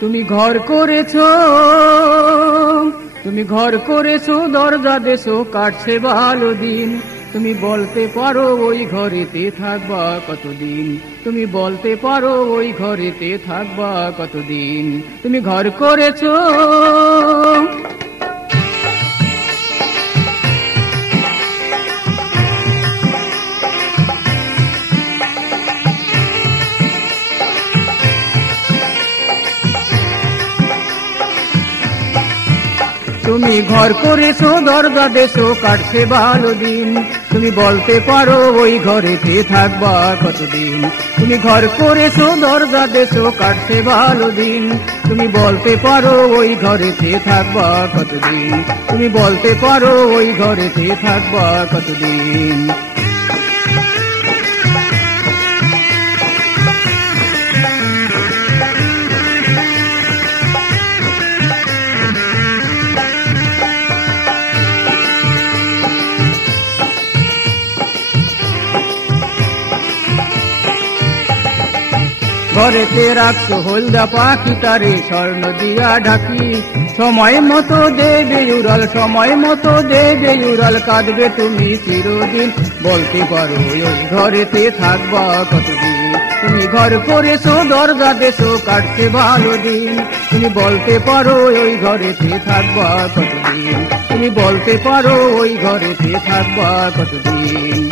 তুমি ঘর করেছো, তুমি ঘর করেছো, দরজা দেছো, কাটছে ভালো দিন। তুমি বলতে পারো ওই ঘরেতে থাকবা কতদিন, তুমি বলতে পারো ওই ঘরেতে থাকবা কতদিন। তুমি ঘর করেছো, তুমি ঘর করেছো, দরজা দেছো, কাটছে ভালো দিন। তুমি বলতে পারো ওই ঘরেতে থাকবা কতদিন। তুমি ঘর করেছো, দরজা দেছো, কাটছে ভালো দিন। তুমি বলতে পারো ওই ঘরেতে থাকবা কতদিন। তুমি বলতে পারো ওই ঘরেতে থাকবা কতদিন। ঘরেতে রাখছো হলদা পাখি, তারে স্বর্ণ দিয়া ঢাকি। সময় মতো দেবে উড়াল, সময় মতো দেবে উড়াল, কাঁদবে তুমি চিরদিন। বলতে পারো ওই ঘরেতে থাকবা কতদিন। তুমি ঘর করেছো, দরজা দেছো, কাটছে ভালো দিন। তুমি বলতে পারো ওই ঘরেতে থাকবা কতদিন। তুমি বলতে পারো ওই ঘরেতে থাকবা কতদিন।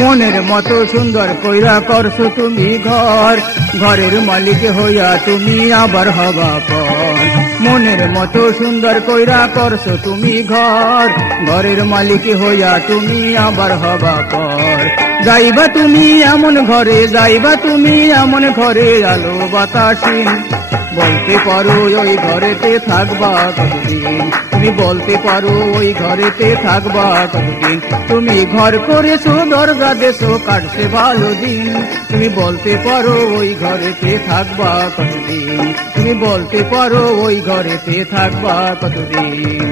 মনের মতো সুন্দর কইরা করছো তুমি ঘর, ঘরের মালিক হইয়া তুমি আবার হবা পর। মনের মতো সুন্দর কইরা করছো তুমি ঘর, ঘরের মালিক হইয়া তুমি আবার হবা পর। যাইবা তুমি এমন ঘরে, যাইবা তুমি এমন ঘরে, আলো বাতাসীন। বলতে পারো ওই ঘরেতে থাকবা কতদিন। তুমি বলতে পারো ওই ঘরেতে থাকবা কতদিন। তুমি ঘর করেছো, দরজা দেছো, কাটছে ভালো দিন। তুমি বলতে পারো ওই ঘরেতে থাকবা কতদিন। তুমি বলতে পারো ওই ঘরেতে থাকবা কতদিন।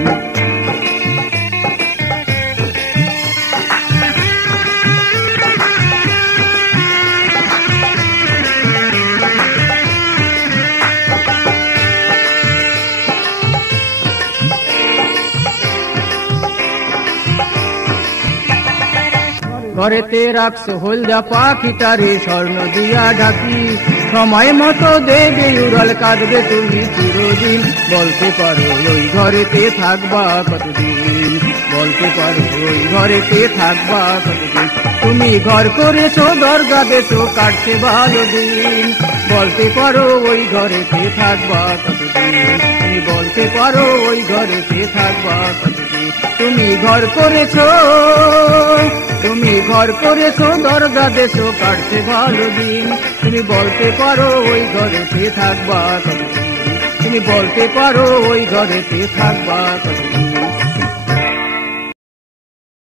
ঘরেতে রাখছো হলদা পাখি, তারে স্বর্ণ দিয়া ঢাকি। সময় মতো দেবে উড়াল, কাঁদবে তুমি চিরদিন। বলতে পারো ওই ঘরেতে থাকবা কতদিন। বলতে পারো ওই ঘরেতে থাকবা কতদিন। তুমি ঘর করেছো, দরজা দেছো, কাটছে ভালো দিন। বলতে পারো ওই ঘরেতে থাকবা কতদিন। তুমি বলতে পারো ওই ঘরেতে থাকবা কতদিন। তুমি ঘর করেছো, তুমি ঘর করেছো, দরজা দেছো, কাটছে ভালো দিন। তুমি বলতে পারো ওই ঘরেতে থাকবা কতদিন। তুমি বলতে পারো ওই ঘরেতে থাকবা কতদিন।